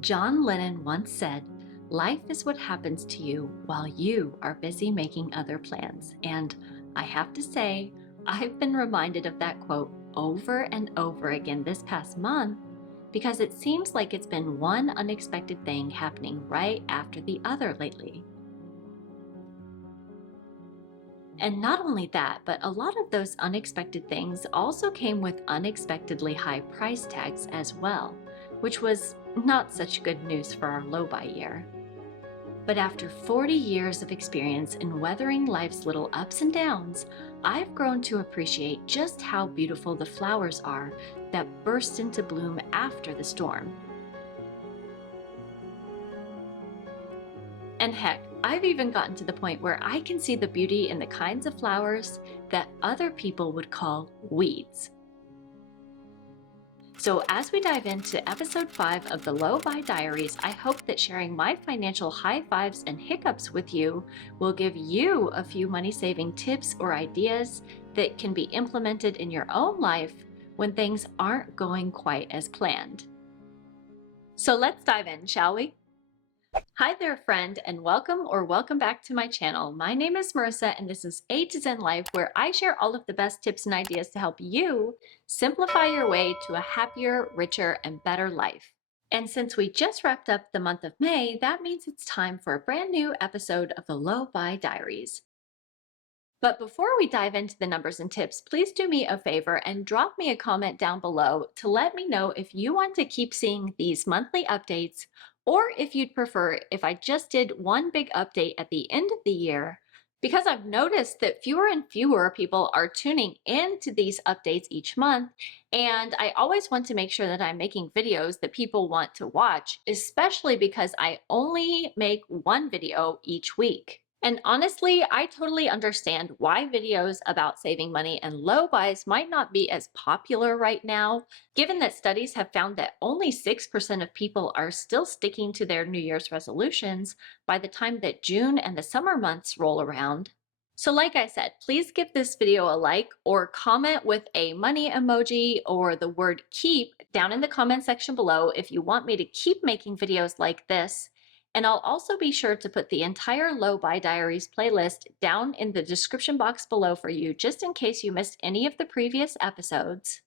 John Lennon once said, "Life is what happens to you while you are busy making other plans." And I have to say, I've been reminded of that quote over and over again this past month because it seems like it's been one unexpected thing happening right after the other lately. And not only that, but a lot of those unexpected things also came with unexpectedly high price tags as well, which was not such good news for our low-buy year. But after 40 years of experience in weathering life's little ups and downs, I've grown to appreciate just how beautiful the flowers are that burst into bloom after the storm. And heck, I've even gotten to the point where I can see the beauty in the kinds of flowers that other people would call weeds. So as we dive into episode 5 of the Low-Buy Diaries, I hope that sharing my financial high fives and hiccups with you will give you a few money-saving tips or ideas that can be implemented in your own life when things aren't going quite as planned. So let's dive in, shall we? Hi there, friend, and welcome back to my channel. My name is Marissa, and this is A to Zen Life, where I share all of the best tips and ideas to help you simplify your way to a happier, richer, and better life. And since we just wrapped up the month of May, that means it's time for a brand new episode of the Low-Buy Diaries. But before we dive into the numbers and tips, please do me a favor and drop me a comment down below to let me know if you want to keep seeing these monthly updates, or if you'd prefer if I just did one big update at the end of the year, because I've noticed that fewer and fewer people are tuning into these updates each month, and I always want to make sure that I'm making videos that people want to watch, especially because I only make one video each week. And honestly, I totally understand why videos about saving money and low buys might not be as popular right now, given that studies have found that only 6% of people are still sticking to their New Year's resolutions by the time that June and the summer months roll around. So like I said, please give this video a like or comment with a money emoji or the word keep down in the comment section below if you want me to keep making videos like this. And I'll also be sure to put the entire Low-Buy Diaries playlist down in the description box below for you, just in case you missed any of the previous episodes.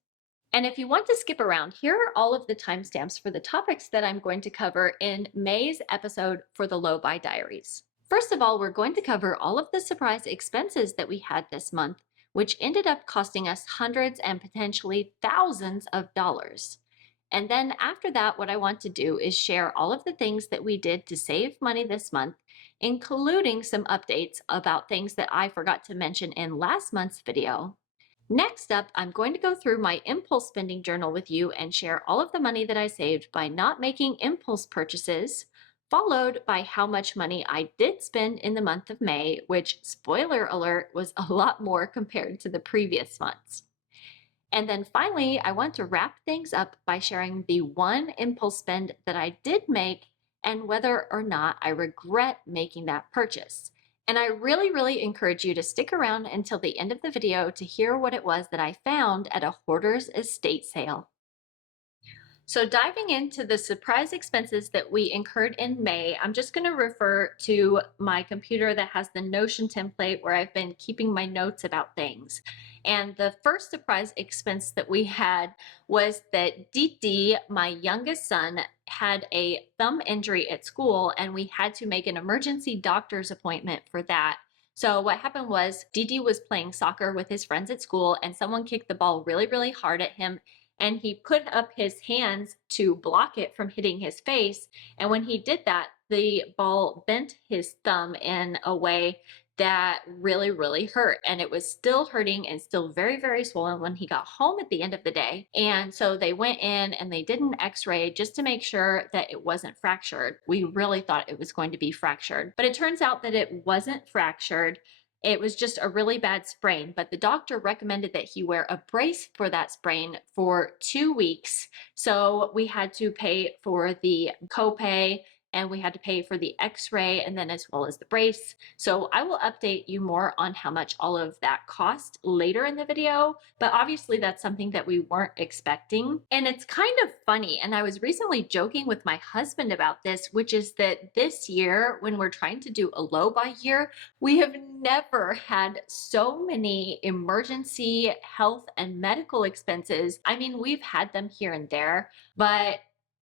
And if you want to skip around, here are all of the timestamps for the topics that I'm going to cover in May's episode for the Low-Buy Diaries. First of all, we're going to cover all of the surprise expenses that we had this month, which ended up costing us hundreds and potentially thousands of dollars. And then after that, what I want to do is share all of the things that we did to save money this month, including some updates about things that I forgot to mention in last month's video. Next up, I'm going to go through my impulse spending journal with you and share all of the money that I saved by not making impulse purchases, followed by how much money I did spend in the month of May, which, spoiler alert, was a lot more compared to the previous months. And then finally, I want to wrap things up by sharing the one impulse spend that I did make and whether or not I regret making that purchase. And I really encourage you to stick around until the end of the video to hear what it was that I found at a hoarder's estate sale. So diving into the surprise expenses that we incurred in May, I'm just going to refer to my computer that has the Notion template where I've been keeping my notes about things. And the first surprise expense that we had was that Didi, my youngest son, had a thumb injury at school, and we had to make an emergency doctor's appointment for that. So what happened was Didi was playing soccer with his friends at school, and someone kicked the ball really hard at him, and he put up his hands to block it from hitting his face. And when he did that, the ball bent his thumb in a way that really hurt. And it was still hurting and still very swollen when he got home at the end of the day. And so they went in and they did an x-ray just to make sure that it wasn't fractured. We really thought it was going to be fractured, but it turns out that it wasn't fractured. It was just a really bad sprain, but the doctor recommended that he wear a brace for that sprain for 2 weeks. So we had to pay for the copay and we had to pay for the x-ray and then as well as the brace. So I will update you more on how much all of that cost later in the video, but obviously that's something that we weren't expecting. And it's kind of funny, and I was recently joking with my husband about this, which is that this year, when we're trying to do a low buy year, we have never had so many emergency health and medical expenses. I mean, we've had them here and there, but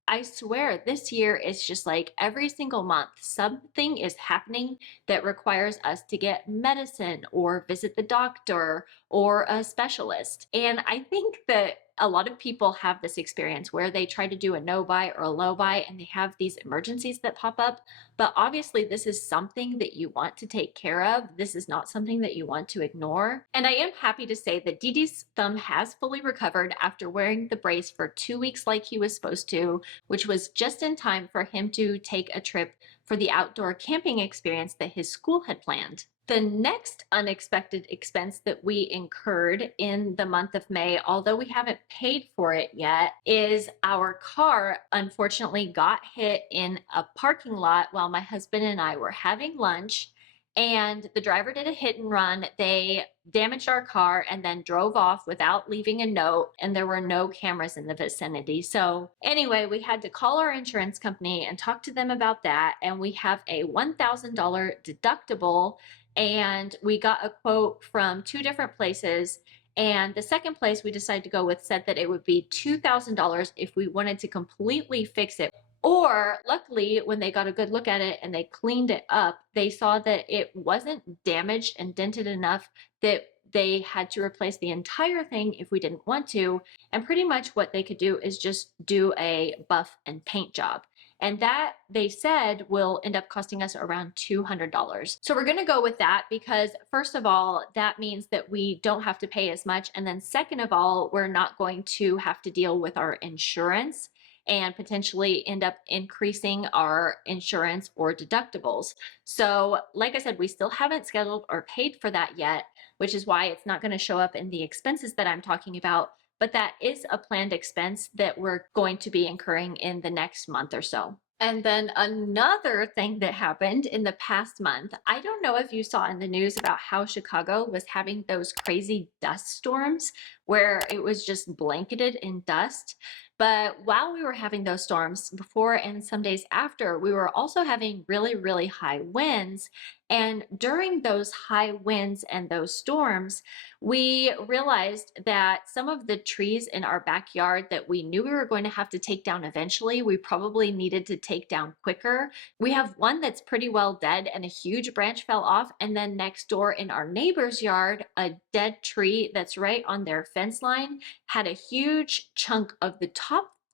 I swear this year it's just like every single month something is happening that requires us to get medicine or visit the doctor or a specialist. And I think that a lot of people have this experience where they try to do a no buy or a low buy and they have these emergencies that pop up. But obviously, this is something that you want to take care of. This is not something that you want to ignore. And I am happy to say that Dee Dee's thumb has fully recovered after wearing the brace for 2 weeks like he was supposed to, which was just in time for him to take a trip for the outdoor camping experience that his school had planned. The next unexpected expense that we incurred in the month of May, although we haven't paid for it yet, is our car unfortunately got hit in a parking lot while my husband and I were having lunch. And the driver did a hit and run. They damaged our car and then drove off without leaving a note, and there were no cameras in the vicinity. So anyway, we had to call our insurance company and talk to them about that, and we have a $1,000 deductible, and we got a quote from 2 different places. And the second place we decided to go with said that it would be $2,000 if we wanted to completely fix it. Or luckily, when they got a good look at it and they cleaned it up, they saw that it wasn't damaged and dented enough that they had to replace the entire thing if we didn't want to. And pretty much what they could do is just do a buff and paint job. And that, they said, will end up costing us around $200. So we're gonna go with that because first of all, that means that we don't have to pay as much. And then second of all, we're not going to have to deal with our insurance and potentially end up increasing our insurance or deductibles. So like I said, we still haven't scheduled or paid for that yet, which is why it's not going to show up in the expenses that I'm talking about. But that is a planned expense that we're going to be incurring in the next month or so. And then another thing that happened in the past month, I don't know if you saw in the news about how Chicago was having those crazy dust storms where it was just blanketed in dust. But while we were having those storms before and some days after, we were also having really, really high winds. And during those high winds and those storms, we realized that some of the trees in our backyard that we knew we were going to have to take down eventually, we probably needed to take down quicker. We have one that's pretty well dead and a huge branch fell off. And then next door in our neighbor's yard, a dead tree that's right on their fence line had a huge chunk of the top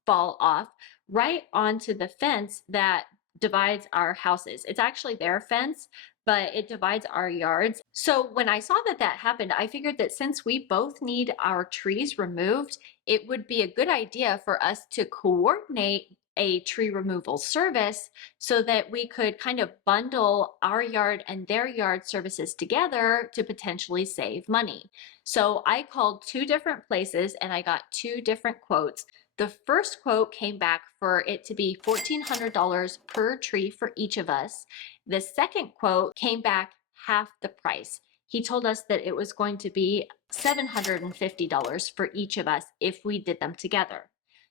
fall off right onto the fence that divides our houses. It's actually their fence, but it divides our yards. So when I saw that that happened, I figured that since we both need our trees removed, it would be a good idea for us to coordinate a tree removal service so that we could kind of bundle our yard and their yard services together to potentially save money. So I called 2 different places and I got 2 different quotes. The first quote came back for it to be $1,400 per tree for each of us. The second quote came back half the price. He told us that it was going to be $750 for each of us if we did them together.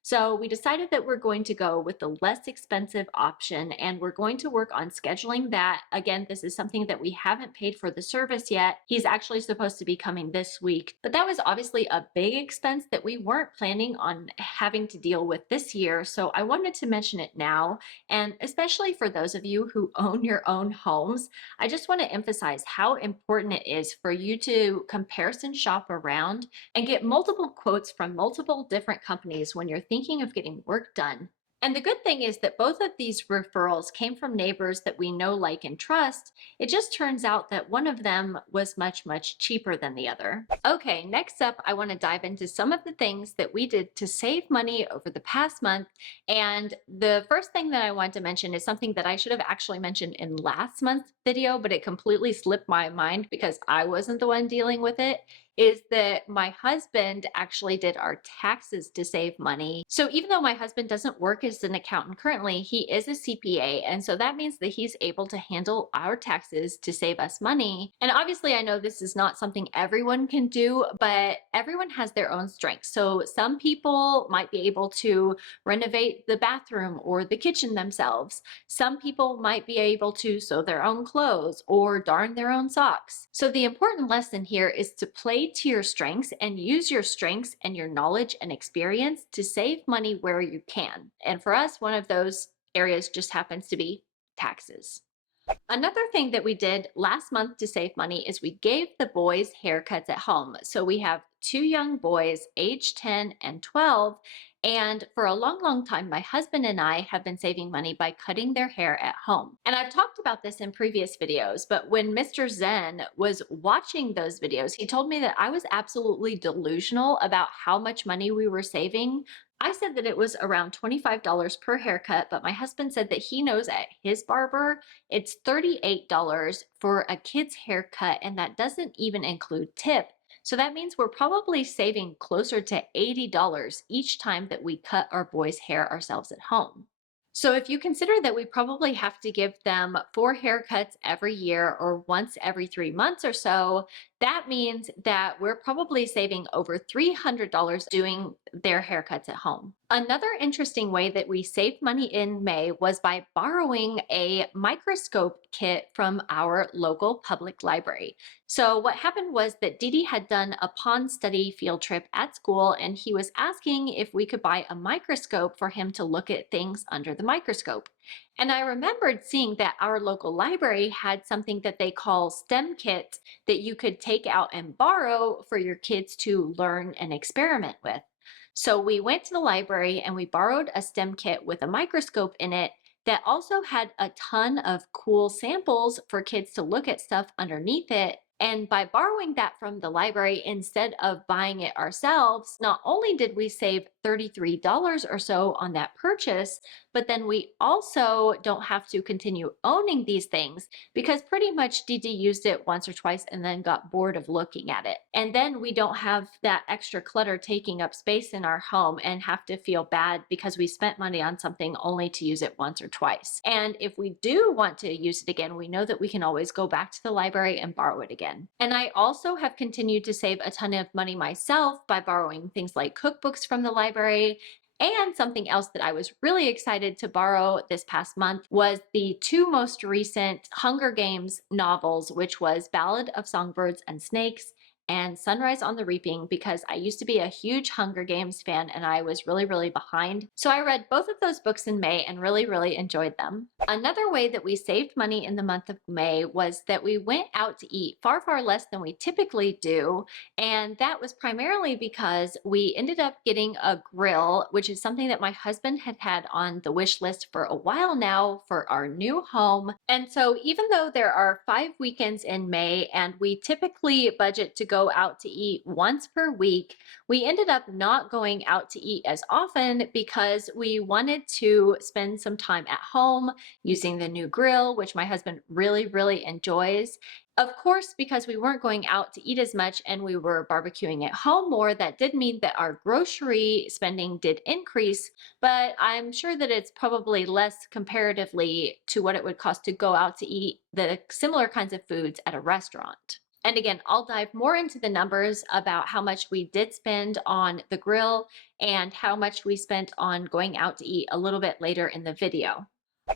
So we decided that we're going to go with the less expensive option and we're going to work on scheduling that. Again, this is something that we haven't paid for the service yet. He's actually supposed to be coming this week, but that was obviously a big expense that we weren't planning on having to deal with this year. So I wanted to mention it now. And especially for those of you who own your own homes, I just want to emphasize how important it is for you to comparison shop around and get multiple quotes from multiple different companies when you're thinking of getting work done. And the good thing is that both of these referrals came from neighbors that we know, like, and trust. It just turns out that one of them was much, much cheaper than the other. Okay, next up, I want to dive into some of the things that we did to save money over the past month. And the first thing that I want to mention is something that I should have actually mentioned in last month's video, but it completely slipped my mind because I wasn't the one dealing with it. is that my husband actually did our taxes to save money. So even though my husband doesn't work as an accountant currently, he is a CPA. And so that means that he's able to handle our taxes to save us money. And obviously, I know this is not something everyone can do, but everyone has their own strengths. So some people might be able to renovate the bathroom or the kitchen themselves. Some people might be able to sew their own clothes or darn their own socks. So the important lesson here is to play to your strengths and use your strengths and your knowledge and experience to save money where you can. And for us, one of those areas just happens to be taxes. Another thing that we did last month to save money is we gave the boys haircuts at home. So we have two young boys, age 10 and 12. And for a long, long time, my husband and I have been saving money by cutting their hair at home. And I've talked about this in previous videos, but when Mr. Zen was watching those videos, he told me that I was absolutely delusional about how much money we were saving. I said that it was around $25 per haircut, but my husband said that he knows at his barber it's $38 for a kid's haircut, and that doesn't even include tip. So that means we're probably saving closer to $80 each time that we cut our boys' hair ourselves at home. So if you consider that we probably have to give them 4 haircuts every year or once every 3 months or so, that means that we're probably saving over $300 doing their haircuts at home. Another interesting way that we saved money in May was by borrowing a microscope kit from our local public library. So what happened was that Didi had done a pond study field trip at school, and he was asking if we could buy a microscope for him to look at things under the microscope. And I remembered seeing that our local library had something that they call STEM kits that you could take out and borrow for your kids to learn and experiment with. So we went to the library and we borrowed a STEM kit with a microscope in it that also had a ton of cool samples for kids to look at stuff underneath it. And by borrowing that from the library instead of buying it ourselves, not only did we save $33 or so on that purchase, but then we also don't have to continue owning these things because pretty much Didi used it once or twice and then got bored of looking at it. And then we don't have that extra clutter taking up space in our home and have to feel bad because we spent money on something only to use it once or twice. And if we do want to use it again, we know that we can always go back to the library and borrow it again. And I also have continued to save a ton of money myself by borrowing things like cookbooks from the library. And something else that I was really excited to borrow this past month was the two most recent Hunger Games novels, which was Ballad of Songbirds and Snakes and Sunrise on the Reaping, because I used to be a huge Hunger Games fan and I was really, really behind. So I read both of those books in May and really, really enjoyed them. Another way that we saved money in the month of May was that we went out to eat far, far less than we typically do. And that was primarily because we ended up getting a grill, which is something that my husband had had on the wish list for a while now for our new home. And so even though there are 5 weekends in May and we typically budget to go out to eat once per week, we ended up not going out to eat as often because we wanted to spend some time at home using the new grill, which my husband really, really enjoys. Of course, because we weren't going out to eat as much and we were barbecuing at home more, that did mean that our grocery spending did increase, but I'm sure that it's probably less comparatively to what it would cost to go out to eat the similar kinds of foods at a restaurant. And again, I'll dive more into the numbers about how much we did spend on the grill and how much we spent on going out to eat a little bit later in the video.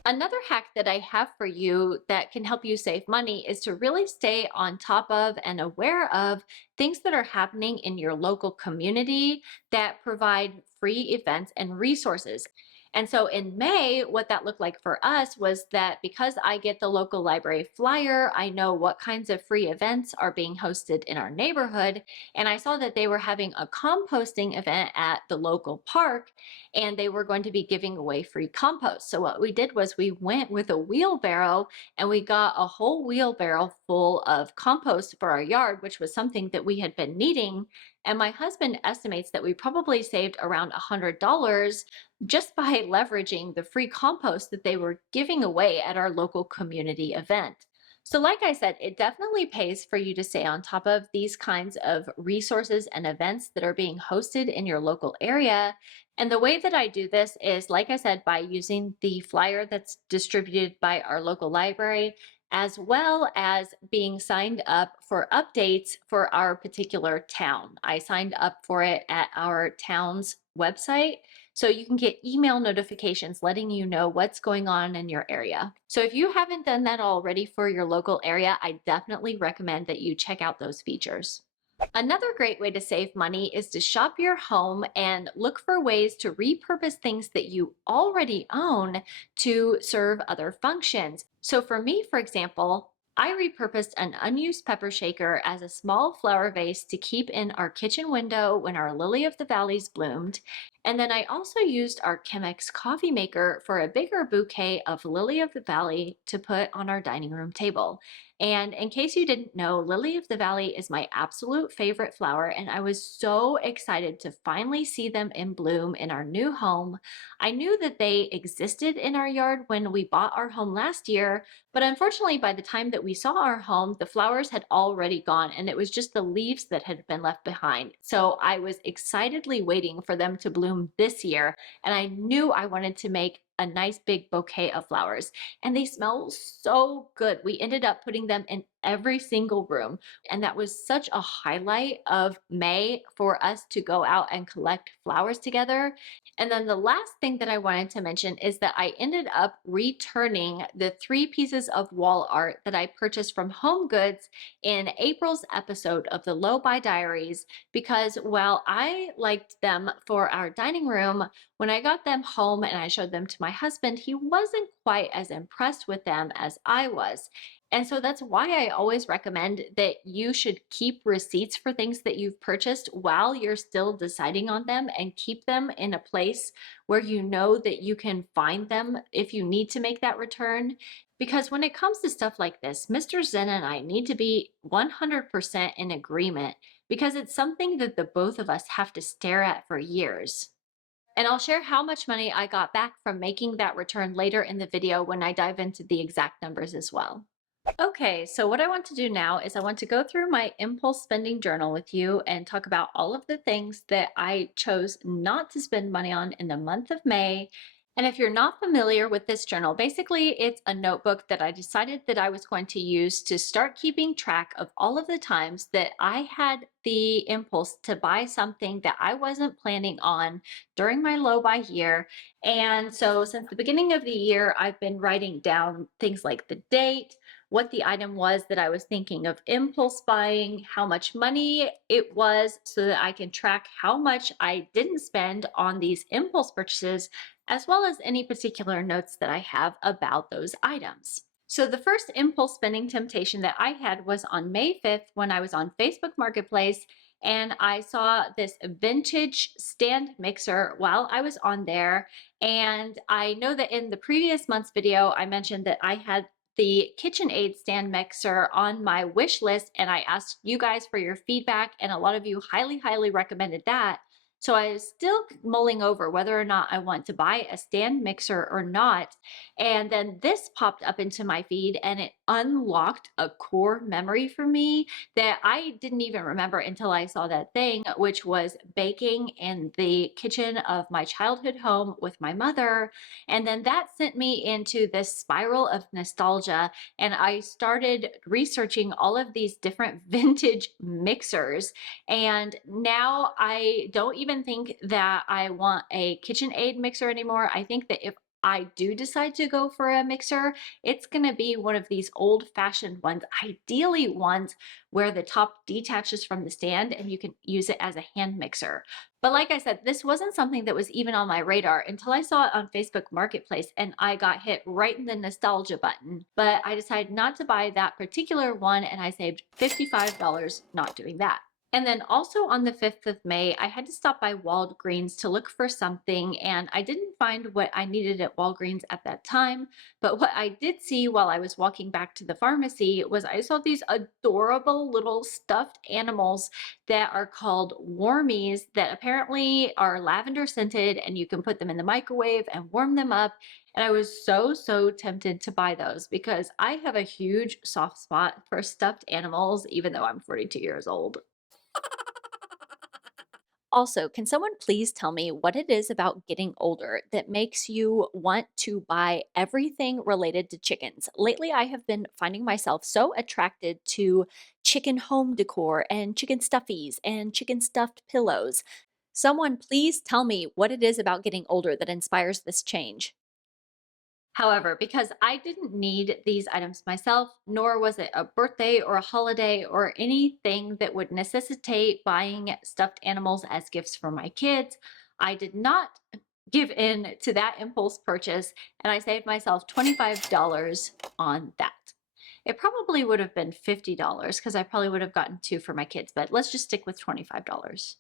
Another hack that I have for you that can help you save money is to really stay on top of and aware of things that are happening in your local community that provide free events and resources. And so in May, what that looked like for us was that because I get the local library flyer, I know what kinds of free events are being hosted in our neighborhood. And I saw that they were having a composting event at the local park, and they were going to be giving away free compost. So what we did was we went with a wheelbarrow and we got a whole wheelbarrow full of compost for our yard, which was something that we had been needing. And my husband estimates that we probably saved around $100 just by leveraging the free compost that they were giving away at our local community event. So, like I said, it definitely pays for you to stay on top of these kinds of resources and events that are being hosted in your local area. And the way that I do this is, like I said, by using the flyer that's distributed by our local library, as well as being signed up for updates for our particular town. I signed up for it at our town's website. So you can get email notifications letting you know what's going on in your area. So if you haven't done that already for your local area, I definitely recommend that you check out those features. Another great way to save money is to shop your home and look for ways to repurpose things that you already own to serve other functions. So for me, for example, I repurposed an unused pepper shaker as a small flower vase to keep in our kitchen window when our lily of the valleys bloomed. And then I also used our Chemex coffee maker for a bigger bouquet of lily of the valley to put on our dining room table. And in case you didn't know, Lily of the Valley is my absolute favorite flower, and I was so excited to finally see them in bloom in our new home. I knew that they existed in our yard when we bought our home last year, but unfortunately, by the time that we saw our home, the flowers had already gone, and it was just the leaves that had been left behind. So I was excitedly waiting for them to bloom this year, and I knew I wanted to make a nice big bouquet of flowers, and they smell so good. We ended up putting them in every single room. And that was such a highlight of May for us to go out and collect flowers together. And then the last thing that I wanted to mention is that I ended up returning the 3 pieces of wall art that I purchased from Home Goods in April's episode of the Low-Buy Diaries, because while I liked them for our dining room, when I got them home and I showed them to my husband, he wasn't quite as impressed with them as I was. And so that's why I always recommend that you should keep receipts for things that you've purchased while you're still deciding on them, and keep them in a place where you know that you can find them if you need to make that return. Because when it comes to stuff like this, Mr. Zen and I need to be 100% in agreement, because it's something that the both of us have to stare at for years. And I'll share how much money I got back from making that return later in the video when I dive into the exact numbers as well. Okay, so what I want to do now is I want to go through my impulse spending journal with you and talk about all of the things that I chose not to spend money on in the month of May. And if you're not familiar with this journal, basically it's a notebook that I decided that I was going to use to start keeping track of all of the times that I had the impulse to buy something that I wasn't planning on during my low buy year. And so since the beginning of the year, I've been writing down things like the date, what the item was that I was thinking of impulse buying, how much money it was, so that I can track how much I didn't spend on these impulse purchases, as well as any particular notes that I have about those items. So the first impulse spending temptation that I had was on May 5th when I was on Facebook Marketplace, and I saw this vintage stand mixer while I was on there. And I know that in the previous month's video, I mentioned that I had the KitchenAid stand mixer on my wish list, and I asked you guys for your feedback, and a lot of you highly recommended that. So I was still mulling over whether or not I want to buy a stand mixer or not. And then this popped up into my feed, and it unlocked a core memory for me that I didn't even remember until I saw that thing, which was baking in the kitchen of my childhood home with my mother. And then that sent me into this spiral of nostalgia. And I started researching all of these different vintage mixers. And now I don't even think that I want a KitchenAid mixer anymore. I think that if I do decide to go for a mixer, it's going to be one of these old-fashioned ones, ideally ones where the top detaches from the stand and you can use it as a hand mixer. But like I said, this wasn't something that was even on my radar until I saw it on Facebook Marketplace, and I got hit right in the nostalgia button. But I decided not to buy that particular one, and I saved $55 not doing that. And then also on the 5th of May, I had to stop by Walgreens to look for something, and I didn't find what I needed at Walgreens at that time. But what I did see while I was walking back to the pharmacy was I saw these adorable little stuffed animals that are called warmies, that apparently are lavender scented, and you can put them in the microwave and warm them up. And I was so tempted to buy those because I have a huge soft spot for stuffed animals, even though I'm 42 years old. Also, can someone please tell me what it is about getting older that makes you want to buy everything related to chickens? Lately, I have been finding myself so attracted to chicken home decor and chicken stuffies and chicken stuffed pillows. Someone please tell me what it is about getting older that inspires this change. However, because I didn't need these items myself, nor was it a birthday or a holiday or anything that would necessitate buying stuffed animals as gifts for my kids, I did not give in to that impulse purchase and I saved myself $25 on that. It probably would have been $50 because I probably would have gotten two for my kids, but let's just stick with $25.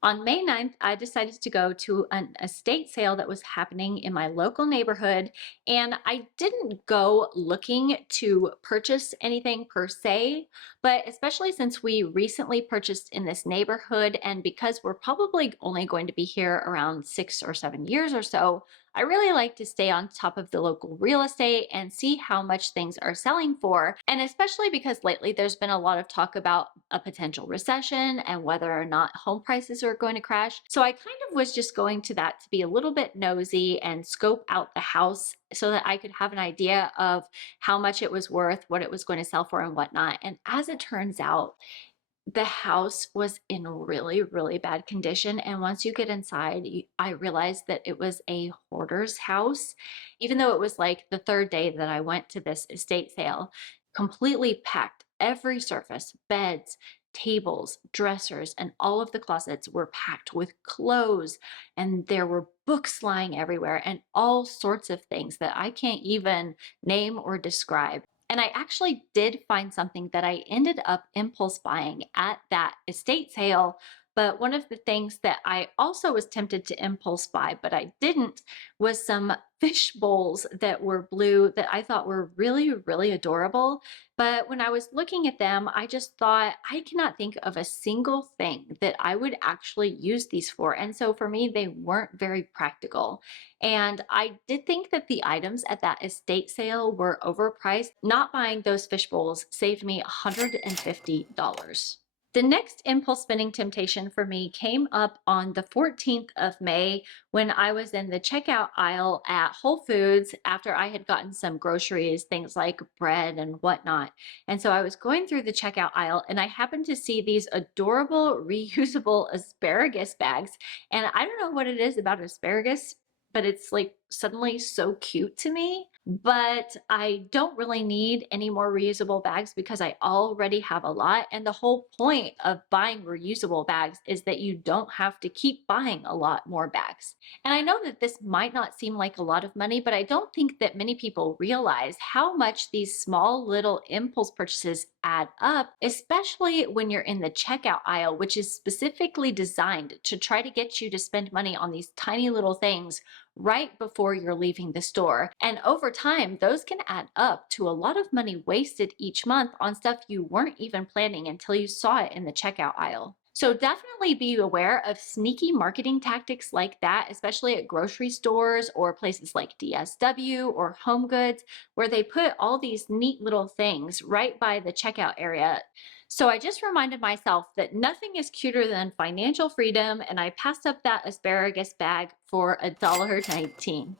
On May 9th, I decided to go to an estate sale that was happening in my local neighborhood. And I didn't go looking to purchase anything per se, but especially since we recently purchased in this neighborhood, and because we're probably only going to be here around 6 or 7 years or so, I really like to stay on top of the local real estate and see how much things are selling for. And especially because lately there's been a lot of talk about a potential recession and whether or not home prices are going to crash. So I kind of was just going to that to be a little bit nosy and scope out the house so that I could have an idea of how much it was worth, what it was going to sell for, and whatnot. And as it turns out, the house was in really bad condition. And once you get inside, I realized that it was a hoarder's house. Even though it was like the third day that I went to this estate sale, completely packed. Every surface, beds, tables, dressers, and all of the closets were packed with clothes. And there were books lying everywhere and all sorts of things that I can't even name or describe. And I actually did find something that I ended up impulse buying at that estate sale. But one of the things that I also was tempted to impulse buy, but I didn't, was some fish bowls that were blue that I thought were really adorable. But when I was looking at them, I just thought, I cannot think of a single thing that I would actually use these for. And so for me, they weren't very practical. And I did think that the items at that estate sale were overpriced. Not buying those fish bowls saved me $150. The next impulse spending temptation for me came up on the 14th of May when I was in the checkout aisle at Whole Foods after I had gotten some groceries, things like bread and whatnot. And so I was going through the checkout aisle and I happened to see these adorable reusable asparagus bags. And I don't know what it is about asparagus, but it's like suddenly so cute to me. But I don't really need any more reusable bags because I already have a lot. And the whole point of buying reusable bags is that you don't have to keep buying a lot more bags. And I know that this might not seem like a lot of money, but I don't think that many people realize how much these small little impulse purchases add up, especially when you're in the checkout aisle, which is specifically designed to try to get you to spend money on these tiny little things right before you're leaving the store. And over time, those can add up to a lot of money wasted each month on stuff you weren't even planning until you saw it in the checkout aisle. So definitely be aware of sneaky marketing tactics like that, especially at grocery stores or places like DSW or Home Goods, where they put all these neat little things right by the checkout area. So I just reminded myself that nothing is cuter than financial freedom, and I passed up that asparagus bag for $1.19.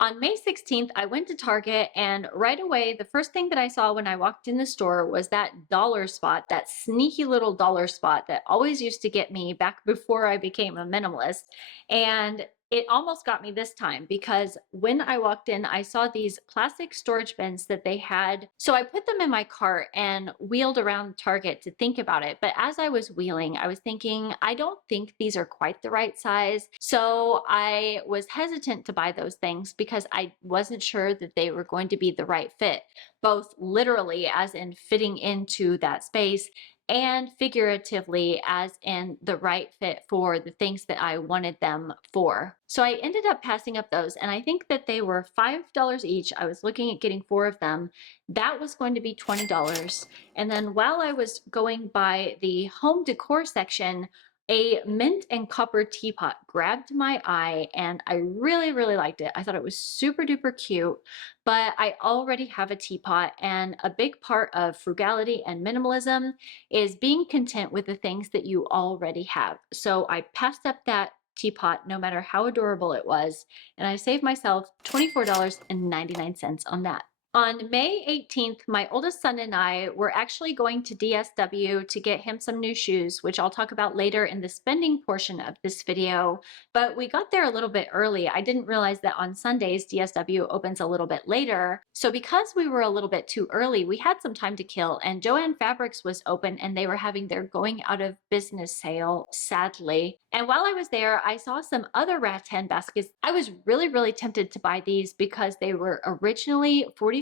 On May 16th, I went to Target, and right away, the first thing that I saw when I walked in the store was that dollar spot, that sneaky little dollar spot that always used to get me back before I became a minimalist. And it almost got me this time because when I walked in, I saw these plastic storage bins that they had. So I put them in my cart and wheeled around Target to think about it. But as I was wheeling, I was thinking, I don't think these are quite the right size. So I was hesitant to buy those things because I wasn't sure that they were going to be the right fit, both literally, as in fitting into that space, and figuratively as in the right fit for the things that I wanted them for. So I ended up passing up those, and I think that they were $5 each. I was looking at getting 4 of them. That was going to be $20. And then while I was going by the home decor section, A mint and copper teapot grabbed my eye and I really, really liked it. I thought it was super duper cute, but I already have a teapot, and a big part of frugality and minimalism is being content with the things that you already have. So I passed up that teapot no matter how adorable it was, and I saved myself $24.99 on that. On May 18th, my oldest son and I were actually going to DSW to get him some new shoes, which I'll talk about later in the spending portion of this video. But we got there a little bit early. I didn't realize that on Sundays, DSW opens a little bit later. So because we were a little bit too early, we had some time to kill, and Joann Fabrics was open and they were having their going out of business sale, sadly. And while I was there, I saw some other rattan baskets. I was really, really tempted to buy these because they were originally $45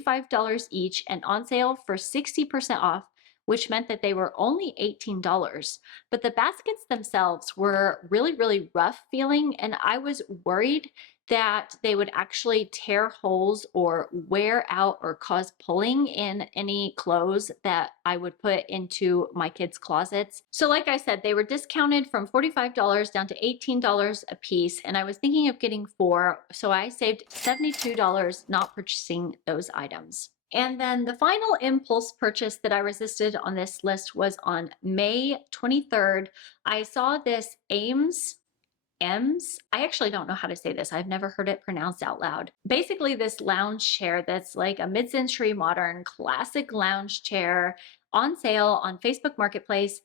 each and on sale for 60% off, which meant that they were only $18. But the baskets themselves were really, really rough feeling, and I was worried that they would actually tear holes or wear out or cause pulling in any clothes that I would put into my kids' closets. So like I said, they were discounted from $45 down to $18 a piece, and I was thinking of getting 4, so I saved $72 not purchasing those items. And then the final impulse purchase that I resisted on this list was on May 23rd. I saw this Ems. I actually don't know how to say this. I've never heard it pronounced out loud. Basically, this lounge chair that's like a mid-century modern classic lounge chair on sale on Facebook Marketplace.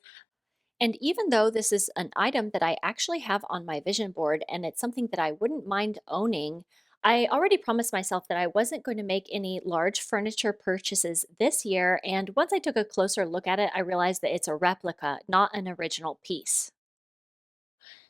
And even though this is an item that I actually have on my vision board and it's something that I wouldn't mind owning, I already promised myself that I wasn't going to make any large furniture purchases this year. And once I took a closer look at it, I realized that it's a replica, not an original piece.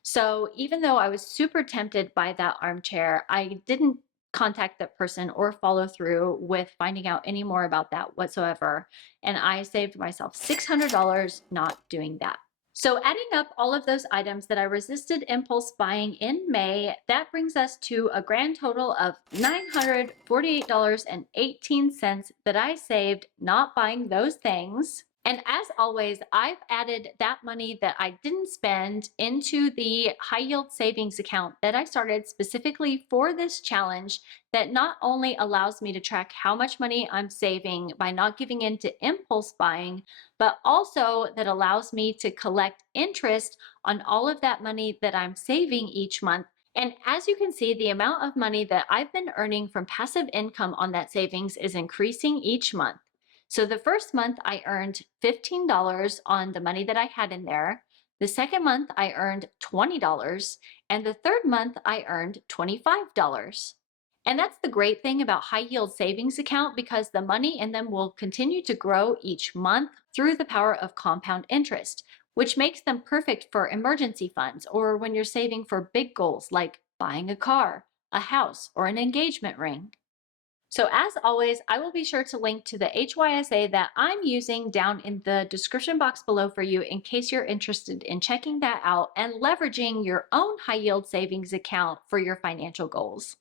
So even though I was super tempted by that armchair, I didn't contact that person or follow through with finding out any more about that whatsoever. And I saved myself $600 not doing that. So adding up all of those items that I resisted impulse buying in May, that brings us to a grand total of $948.18 that I saved not buying those things. And as always, I've added that money that I didn't spend into the high yield savings account that I started specifically for this challenge, that not only allows me to track how much money I'm saving by not giving in to impulse buying, but also that allows me to collect interest on all of that money that I'm saving each month. And as you can see, the amount of money that I've been earning from passive income on that savings is increasing each month. So the first month I earned $15 on the money that I had in there. The second month I earned $20, and the third month I earned $25. And that's the great thing about high yield savings account, because the money in them will continue to grow each month through the power of compound interest, which makes them perfect for emergency funds or when you're saving for big goals like buying a car, a house, or an engagement ring. So as always, I will be sure to link to the HYSA that I'm using down in the description box below for you in case you're interested in checking that out and leveraging your own high yield savings account for your financial goals.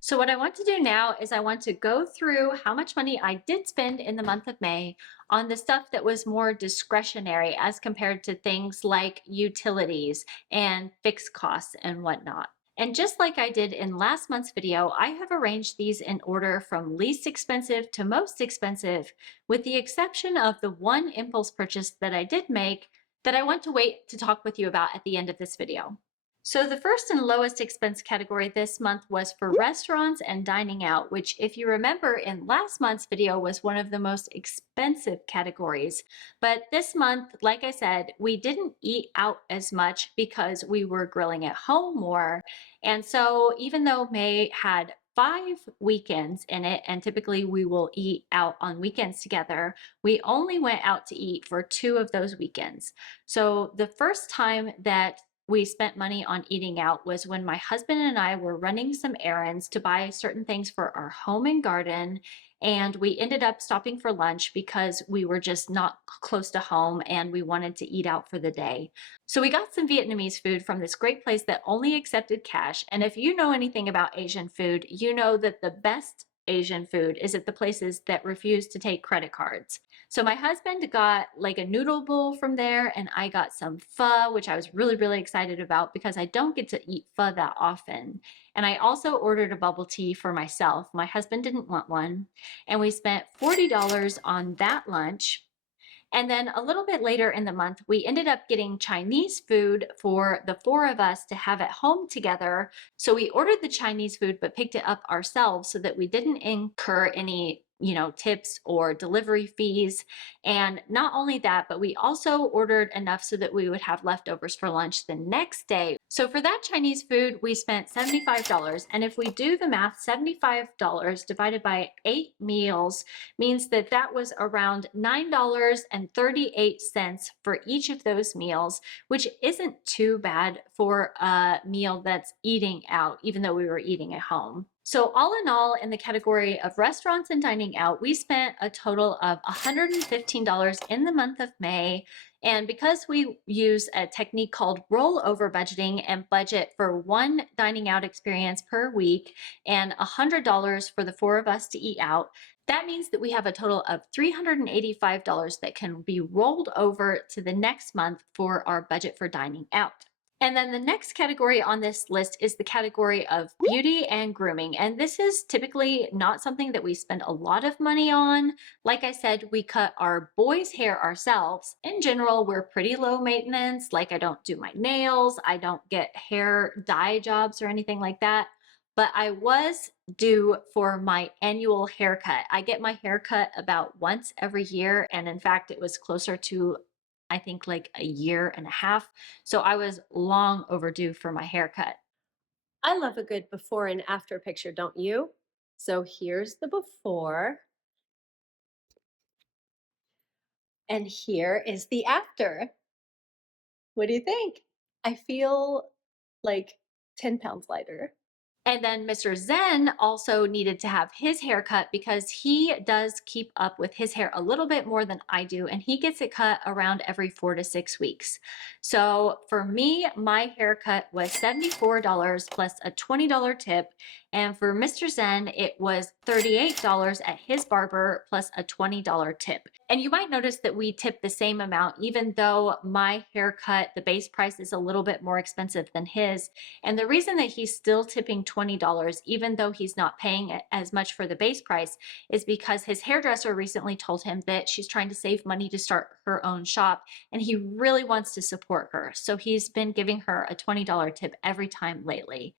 So what I want to do now is I want to go through how much money I did spend in the month of May on the stuff that was more discretionary as compared to things like utilities and fixed costs and whatnot. And just like I did in last month's video, I have arranged these in order from least expensive to most expensive, with the exception of the one impulse purchase that I did make that I want to wait to talk with you about at the end of this video. So the first and lowest expense category this month was for restaurants and dining out, which, if you remember in last month's video, was one of the most expensive categories. But this month, like I said, we didn't eat out as much because we were grilling at home more. And so even though May had 5 weekends in it, and typically we will eat out on weekends together, we only went out to eat for 2 of those weekends. So the first time that we spent money on eating out was when my husband and I were running some errands to buy certain things for our home and garden. And we ended up stopping for lunch because we were just not close to home and we wanted to eat out for the day. So we got some Vietnamese food from this great place that only accepted cash. And if you know anything about Asian food, you know that the best Asian food is at the places that refuse to take credit cards. So my husband got like a noodle bowl from there, and I got some pho, which I was really, really excited about because I don't get to eat pho that often. And I also ordered a bubble tea for myself. My husband didn't want one. And we spent $40 on that lunch. And then a little bit later in the month, we ended up getting Chinese food for the four of us to have at home together. So we ordered the Chinese food, but picked it up ourselves so that we didn't incur any tips or delivery fees. And not only that, but we also ordered enough so that we would have leftovers for lunch the next day. So for that Chinese food, we spent $75. And if we do the math, $75 divided by 8 meals means that that was around $9.38 for each of those meals, which isn't too bad for a meal that's eating out, even though we were eating at home. So all in all, in the category of restaurants and dining out, we spent a total of $115 in the month of May. And because we use a technique called rollover budgeting and budget for one dining out experience per week and $100 for the four of us to eat out, that means that we have a total of $385 that can be rolled over to the next month for our budget for dining out. And then the next category on this list is the category of beauty and grooming. And this is typically not something that we spend a lot of money on. Like I said, we cut our boys' hair ourselves. In general, we're pretty low maintenance. Like I don't do my nails, I don't get hair dye jobs or anything like that. But I was due for my annual haircut. I get my haircut about once every year. And in fact, it was closer to, I think, like a year and a half. So I was long overdue for my haircut. I love a good before and after picture, don't you? So here's the before, and here is the after. What do you think? I feel like 10 pounds lighter. And then Mr. Zen also needed to have his hair cut because he does keep up with his hair a little bit more than I do, and he gets it cut around every 4 to 6 weeks. So for me, my haircut was $74 plus a $20 tip. And for Mr. Zen, it was $38 at his barber plus a $20 tip. And you might notice that we tip the same amount, even though my haircut, the base price is a little bit more expensive than his. And the reason that he's still tipping $20, even though he's not paying as much for the base price, is because his hairdresser recently told him that she's trying to save money to start her own shop, and he really wants to support her. So he's been giving her a $20 tip every time lately.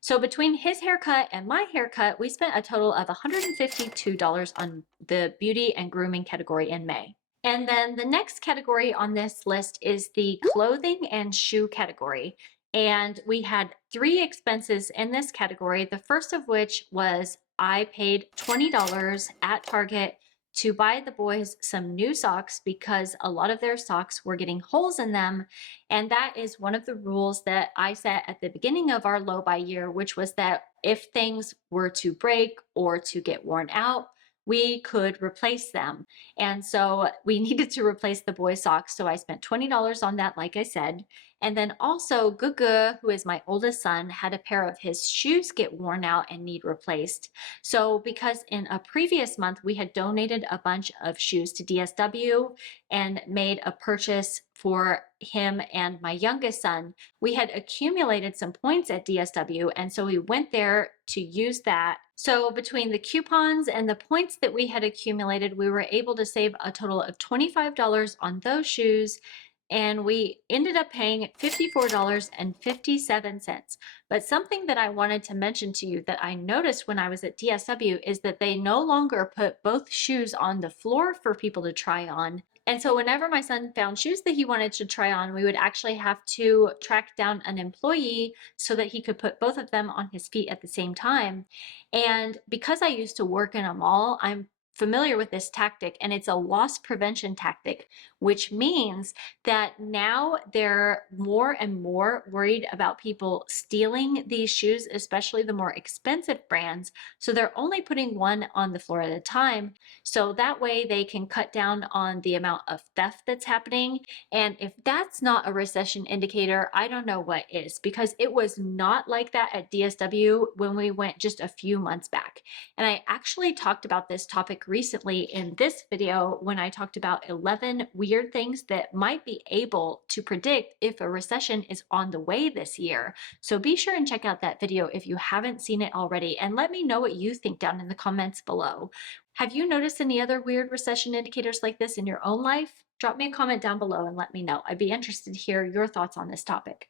So between his haircut and my haircut, we spent a total of $152 on the beauty and grooming category in May. And then the next category on this list is the clothing and shoe category. And we had 3 expenses in this category. The first of which was I paid $20 at Target to buy the boys some new socks because a lot of their socks were getting holes in them. And that is one of the rules that I set at the beginning of our low buy year, which was that if things were to break or to get worn out, we could replace them. And so we needed to replace the boys' socks. So I spent $20 on that, like I said. And then also Gugu, who is my oldest son, had a pair of his shoes get worn out and need replaced. So because in a previous month, we had donated a bunch of shoes to DSW and made a purchase for him and my youngest son, we had accumulated some points at DSW. And so we went there to use that. So between the coupons and the points that we had accumulated, we were able to save a total of $25 on those shoes. And we ended up paying $54.57. But something that I wanted to mention to you that I noticed when I was at DSW is that they no longer put both shoes on the floor for people to try on. And so whenever my son found shoes that he wanted to try on, we would actually have to track down an employee so that he could put both of them on his feet at the same time. And because I used to work in a mall, I'm familiar with this tactic, and it's a loss prevention tactic. which means that now they're more and more worried about people stealing these shoes, especially the more expensive brands. So they're only putting one on the floor at a time. So that way they can cut down on the amount of theft that's happening. And if that's not a recession indicator, I don't know what is, because it was not like that at DSW when we went just a few months back. And I actually talked about this topic recently in this video when I talked about 11 weird things that might be able to predict if a recession is on the way this year. So be sure and check out that video if you haven't seen it already, and let me know what you think down in the comments below. Have you noticed any other weird recession indicators like this in your own life? Drop me a comment down below and let me know. I'd be interested to hear your thoughts on this topic.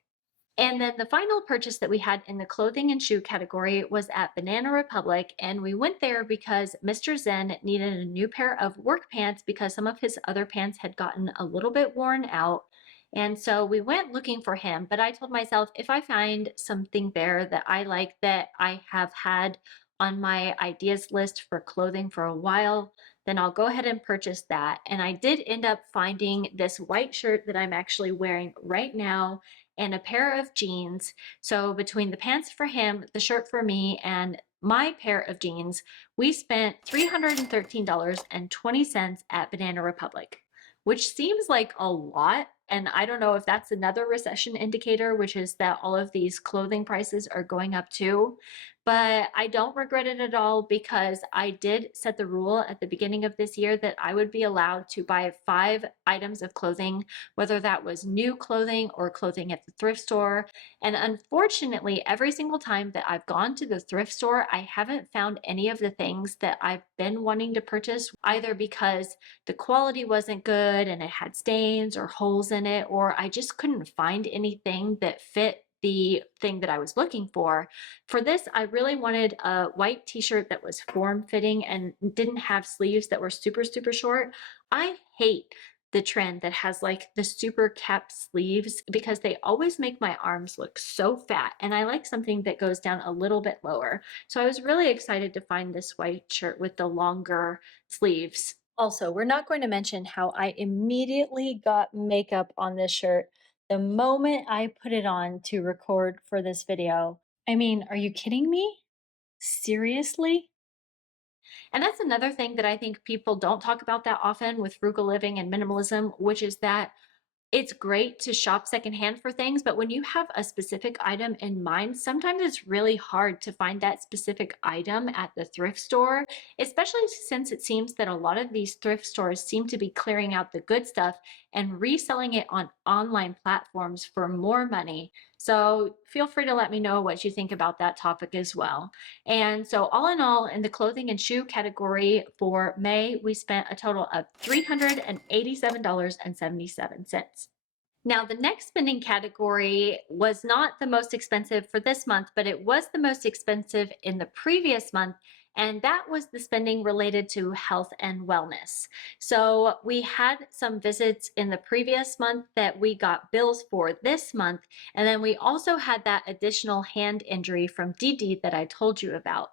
And then the final purchase that we had in the clothing and shoe category was at Banana Republic. And we went there because Mr. Zen needed a new pair of work pants because some of his other pants had gotten a little bit worn out. And so we went looking for him. But I told myself, if I find something there that I like, that I have had on my ideas list for clothing for a while, then I'll go ahead and purchase that. And I did end up finding this white shirt that I'm actually wearing right now and a pair of jeans. So between the pants for him, the shirt for me, and my pair of jeans, we spent $313.20 at Banana Republic, which seems like a lot. And I don't know if that's another recession indicator, which is that all of these clothing prices are going up too. But I don't regret it at all, because I did set the rule at the beginning of this year that I would be allowed to buy 5 items of clothing, whether that was new clothing or clothing at the thrift store. And unfortunately, every single time that I've gone to the thrift store, I haven't found any of the things that I've been wanting to purchase, either because the quality wasn't good and it had stains or holes in it, or I just couldn't find anything that fit the thing that I was looking for. For this, I really wanted a white t-shirt that was form-fitting and didn't have sleeves that were super, super short. I hate the trend that has like the super cap sleeves because they always make my arms look so fat, and I like something that goes down a little bit lower. So I was really excited to find this white shirt with the longer sleeves. Also, we're not going to mention how I immediately got makeup on this shirt the moment I put it on to record for this video. I mean, are you kidding me? Seriously? And that's another thing that I think people don't talk about that often with frugal living and minimalism, which is that it's great to shop secondhand for things, but when you have a specific item in mind, sometimes it's really hard to find that specific item at the thrift store, especially since it seems that a lot of these thrift stores seem to be clearing out the good stuff and reselling it on online platforms for more money. So feel free to let me know what you think about that topic as well. And so all in all, in the clothing and shoe category for May, we spent a total of $387.77. Now, the next spending category was not the most expensive for this month, but it was the most expensive in the previous month, and that was the spending related to health and wellness. So we had some visits in the previous month that we got bills for this month, and then we also had that additional hand injury from Dee that I told you about.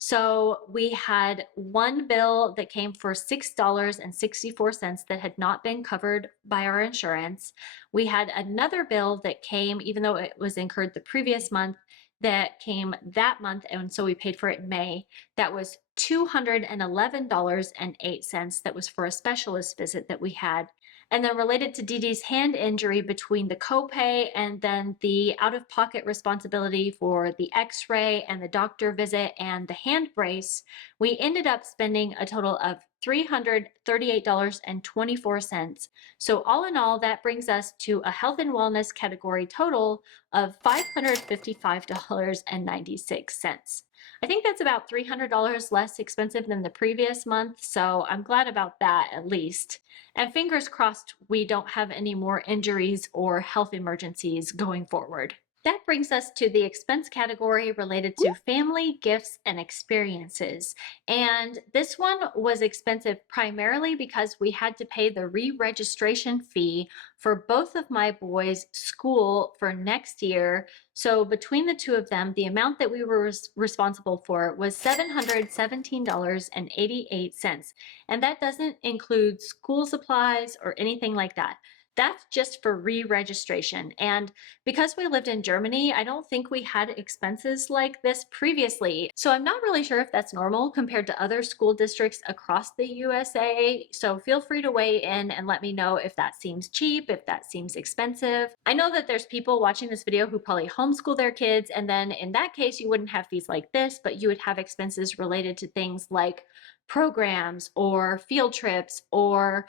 So we had one bill that came for $6.64 that had not been covered by our insurance. We had another bill that came, even though it was incurred the previous month, that came that month, and so we paid for it in May. That was $211.08. That was for a specialist visit that we had. And then related to Dee Dee's hand injury, between the copay and then the out-of-pocket responsibility for the x-ray and the doctor visit and the hand brace, we ended up spending a total of $338.24. So all in all, that brings us to a health and wellness category total of $555.96. I think that's about $300 less expensive than the previous month, so I'm glad about that at least. And fingers crossed we don't have any more injuries or health emergencies going forward. That brings us to the expense category related to family, gifts, and experiences. And this one was expensive primarily because we had to pay the re-registration fee for both of my boys' school for next year. So between the two of them, the amount that we were responsible for was $717.88. And that doesn't include school supplies or anything like that. That's just for re-registration. And because we lived in Germany, I don't think we had expenses like this previously. So I'm not really sure if that's normal compared to other school districts across the USA. So feel free to weigh in and let me know if that seems cheap, if that seems expensive. I know that there's people watching this video who probably homeschool their kids, and then in that case, you wouldn't have fees like this, but you would have expenses related to things like programs or field trips or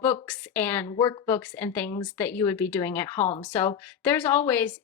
books and workbooks and things that you would be doing at home. So there's always,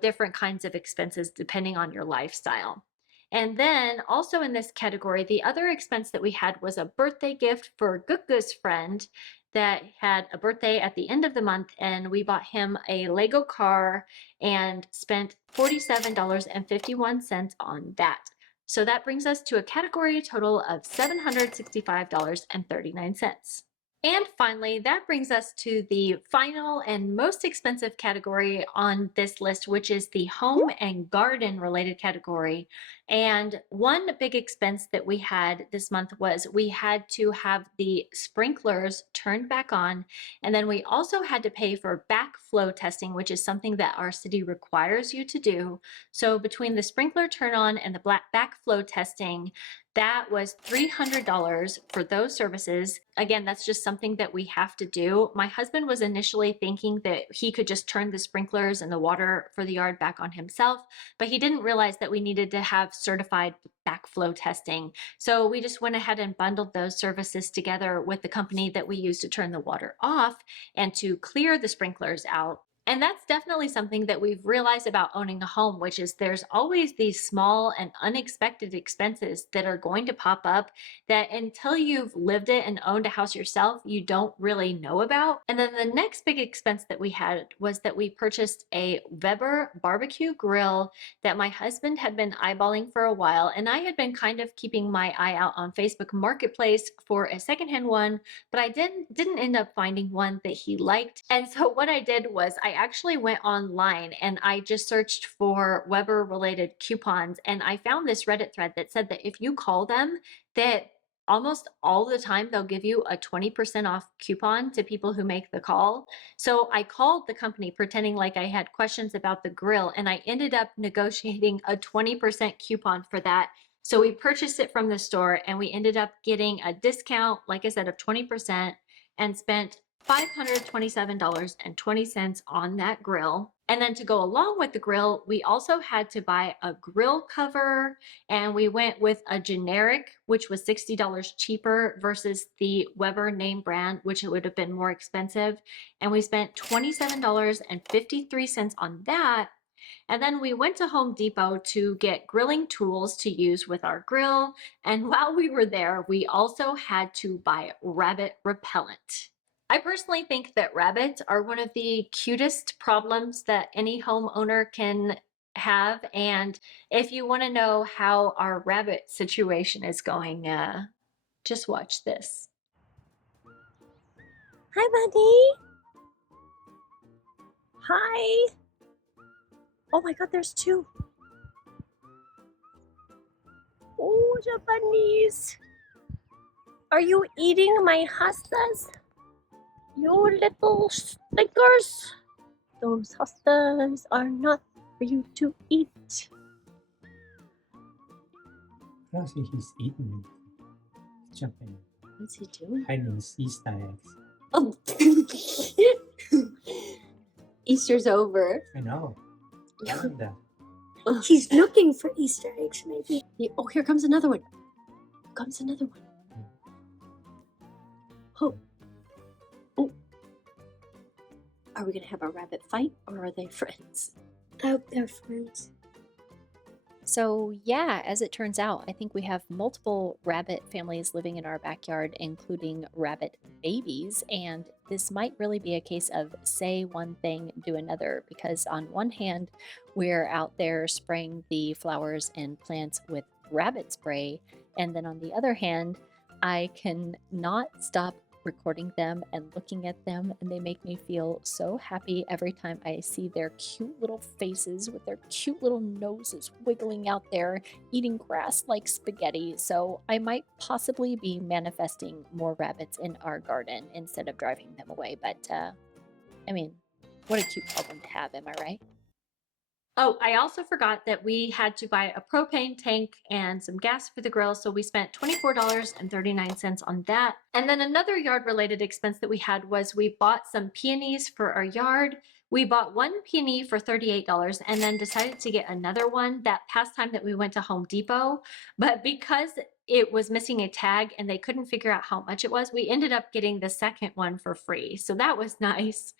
different kinds of expenses depending on your lifestyle. And then also in this category, the other expense that we had was a birthday gift for Gukka's friend that had a birthday at the end of the month, and we bought him a Lego car and spent $47.51 on that. So that brings us to a category total of $765.39. And finally, that brings us to the final and most expensive category on this list, which is the home and garden related category. And one big expense that we had this month was we had to have the sprinklers turned back on. And then we also had to pay for backflow testing, which is something that our city requires you to do. So between the sprinkler turn on and the backflow testing, that was $300 for those services. Again, that's just something that we have to do. My husband was initially thinking that he could just turn the sprinklers and the water for the yard back on himself, but he didn't realize that we needed to have certified backflow testing. So we just went ahead and bundled those services together with the company that we use to turn the water off and to clear the sprinklers out. And that's definitely something that we've realized about owning a home, which is there's always these small and unexpected expenses that are going to pop up that until you've lived it and owned a house yourself, you don't really know about. And then the next big expense that we had was that we purchased a Weber barbecue grill that my husband had been eyeballing for a while. And I had been kind of keeping my eye out on Facebook Marketplace for a secondhand one, but I didn't end up finding one that he liked. And so what I did was I actually went online and I just searched for Weber related coupons, and I found this Reddit thread that said that if you call them, that almost all the time they'll give you a 20% off coupon to people who make the call. So I called the company pretending like I had questions about the grill, and I ended up negotiating a 20% coupon for that. So we purchased it from the store and we ended up getting a discount, like I said, of 20%, and spent $527.20 on that grill. And then to go along with the grill, we also had to buy a grill cover, and we went with a generic, which was $60 cheaper versus the Weber name brand, which it would have been more expensive. And we spent $27.53 on that. And then we went to Home Depot to get grilling tools to use with our grill. And while we were there, we also had to buy rabbit repellent. I personally think that rabbits are one of the cutest problems that any homeowner can have. And if you want to know how our rabbit situation is going, just watch this. Hi, buddy. Hi. Oh my God, there's two. Oh, the bunnies. Are you eating my HYSAs? You little stinkers. Those HYSAs are not for you to eat. Oh, see, he's eating. He's jumping. What's he doing? Hiding his Easter eggs. Oh. Easter's over. I know. Wonder. He's looking for Easter eggs, maybe. Oh, here comes another one. Here comes another one. Oh. Oh. Are we going to have a rabbit fight, or are they friends? I hope they're friends. So yeah, as it turns out, I think we have multiple rabbit families living in our backyard, including rabbit babies. And this might really be a case of say one thing, do another, because on one hand, we're out there spraying the flowers and plants with rabbit spray, and then on the other hand, I can not stop recording them and looking at them, and they make me feel so happy every time I see their cute little faces with their cute little noses wiggling out there eating grass like spaghetti. So I might possibly be manifesting more rabbits in our garden instead of driving them away. But I mean, what a cute problem to have, am I right? Oh, I also forgot that we had to buy a propane tank and some gas for the grill, so we spent $24.39 on that. And then another yard-related expense that we had was we bought some peonies for our yard. We bought one peony for $38 and then decided to get another one that past time that we went to Home Depot. But because it was missing a tag and they couldn't figure out how much it was, we ended up getting the second one for free. So that was nice.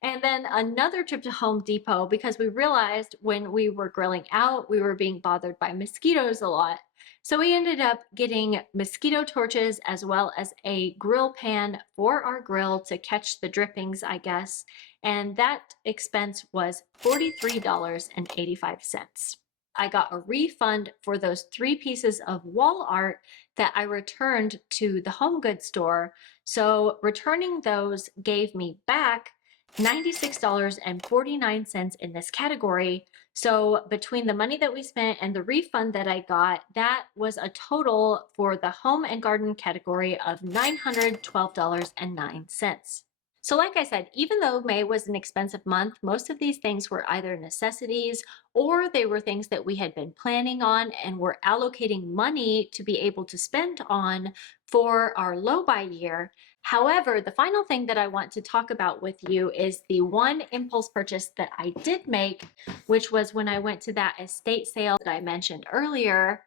And then another trip to Home Depot because we realized when we were grilling out, we were being bothered by mosquitoes a lot. So we ended up getting mosquito torches as well as a grill pan for our grill to catch the drippings, I guess. And that expense was $43.85. I got a refund for those 3 pieces of wall art that I returned to the home goods store. So returning those gave me back $96.49 in this category. So between the money that we spent and the refund that I got, that was a total for the home and garden category of $912.09. So like I said, even though May was an expensive month, most of these things were either necessities or they were things that we had been planning on and were allocating money to be able to spend on for our low-buy year. However, the final thing that I want to talk about with you is the one impulse purchase that I did make, which was when I went to that estate sale that I mentioned earlier.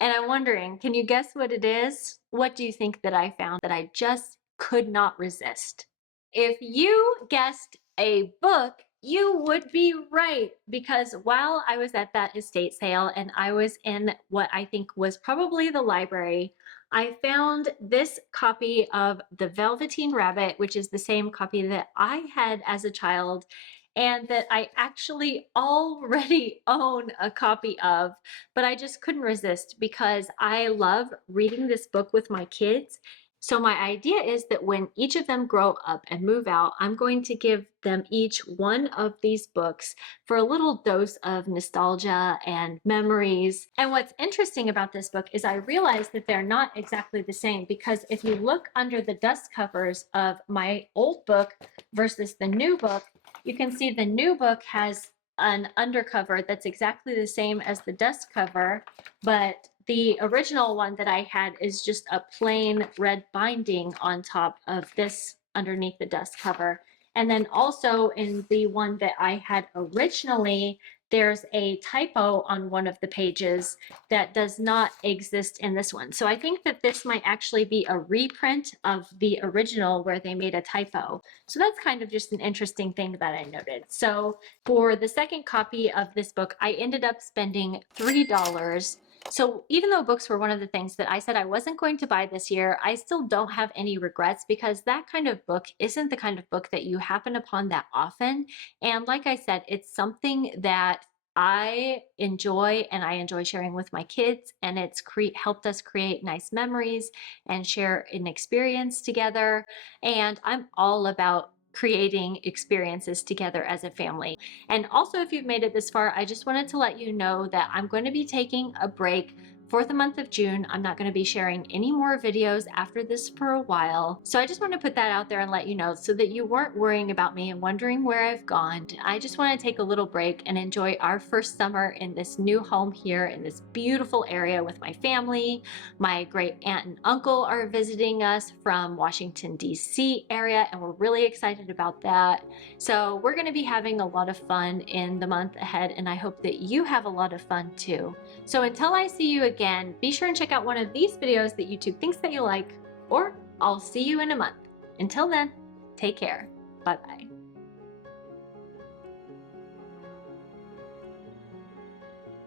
And I'm wondering, can you guess what it is? What do you think that I found that I just could not resist? If you guessed a book, you would be right, because while I was at that estate sale and I was in what I think was probably the library, I found this copy of The Velveteen Rabbit, which is the same copy that I had as a child and that I actually already own a copy of, but I just couldn't resist because I love reading this book with my kids. So my idea is that when each of them grow up and move out, I'm going to give them each one of these books for a little dose of nostalgia and memories. And what's interesting about this book is I realized that they're not exactly the same, because if you look under the dust covers of my old book versus the new book, you can see the new book has an undercover that's exactly the same as the dust cover, but the original one that I had is just a plain red binding on top of this underneath the dust cover. And then also in the one that I had originally, there's a typo on one of the pages that does not exist in this one. So I think that this might actually be a reprint of the original where they made a typo. So that's kind of just an interesting thing that I noted. So for the second copy of this book, I ended up spending $3. So even though books were one of the things that I said I wasn't going to buy this year, I still don't have any regrets, because that kind of book isn't the kind of book that you happen upon that often. And like I said, it's something that I enjoy, and I enjoy sharing with my kids, and it's helped us create nice memories and share an experience together. And I'm all about creating experiences together as a family. And also, if you've made it this far, I just wanted to let you know that I'm going to be taking a break for the month of June. I'm not going to be sharing any more videos after this for a while. So I just want to put that out there and let you know so that you weren't worrying about me and wondering where I've gone. I just want to take a little break and enjoy our first summer in this new home here in this beautiful area with my family. My great aunt and uncle are visiting us from Washington, D.C. area, and we're really excited about that. So we're going to be having a lot of fun in the month ahead, and I hope that you have a lot of fun too. So until I see you again, be sure and check out one of these videos that YouTube thinks that you like, or I'll see you in a month. Until then, take care. Bye-bye.